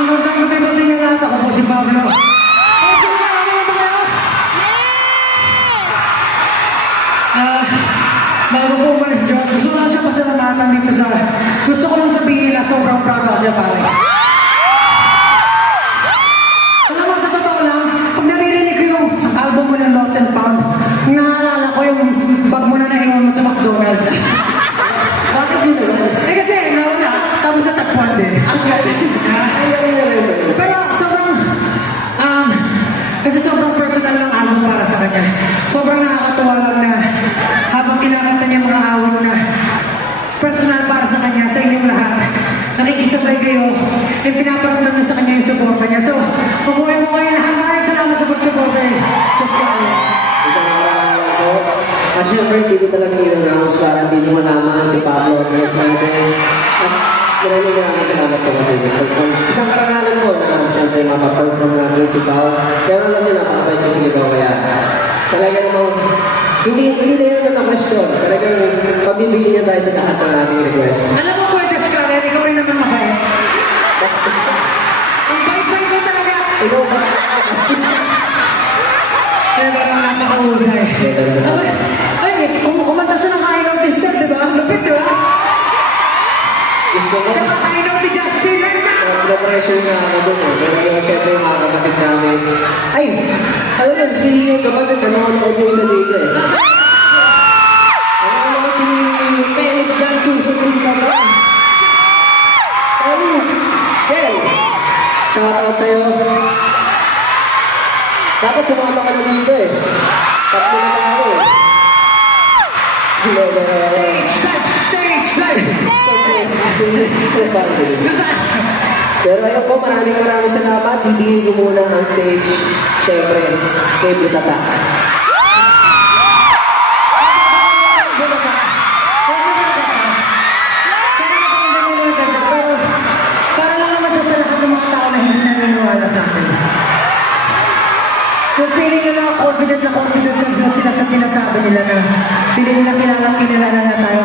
Magandang gabi po sa inyo lahat. Ako po si Pablo. Bago po umalis Diyos, gusto ko lang siya pasalamatan dito sa... Gusto ko lang sabihin na sobrang proud ako siya, pare. Alam mo, sa totoo lang, pag naririnig ko yung album mo ng Lost and Found, naalala ko yung bag mo na naiwan mo sa McDonald's. Bakit yun naman? Eh kasi, nauna, tapos natagpuan din. Ang galing. Ang galing na rin. Pero sobrang, kasi sobrang personal ng album para sa kanya. Sobrang nakakatuwa lang na habang kinakanta niya mga awit na personal para sa kanya, sa inyong lahat, nakikisabay kayo, and pinaparamdam niyo sa kanya yung suporta niya. So, mabuhay mo kayo lahat. Maraming salamat sa pagsuporta eh. Just kaya. Isang maraming ako. At syempre, hindi ko talaga i-announce para hindi nyo malaman si Pablo Andres natin. At maraming salamat po kasi isang karangalan po na syempre mapaperform natin si Pao. Pero alam nyo, napakabait ko si Ligaw kaya talaga namang hindi na yun na question. Talagang pagbibigyan niya tayo sa lahat ng ating request. Alam mo ko, Just Karen, ikaw rin naman mabait. Bastos ka. Ang bait-bait mo talaga. Ikaw ba? Bastos ka. Kaya parang napakahusay. Ay, kumanta siya ng Kain of the Step, di ba? Lupit, di ba? Gusto ko. Kaya Kain of the Justin, let's go! Na-pressure nga ako dun eh. Pero yung syempre yung mga kapatid namin. Ay! Alam mo, si kapatid, nanonood yung isa dito eh. Nanonood si Penny Jan Susunod ka ba? Ay! Kel! Shoutout sa'yo. Dapat sumama ka na dito eh. Tatlo na lang ako eh. Stage life! Pero ayun po, maraming salamat. Bibigyan ko muna ang stage, syempre, kay Butata. Para lang naman siya sa lahat ng mga tao na hindi naniniwala sa akin. Kung feeling nila confident sila sa sinasabi nila na feeling nila kilala na tayo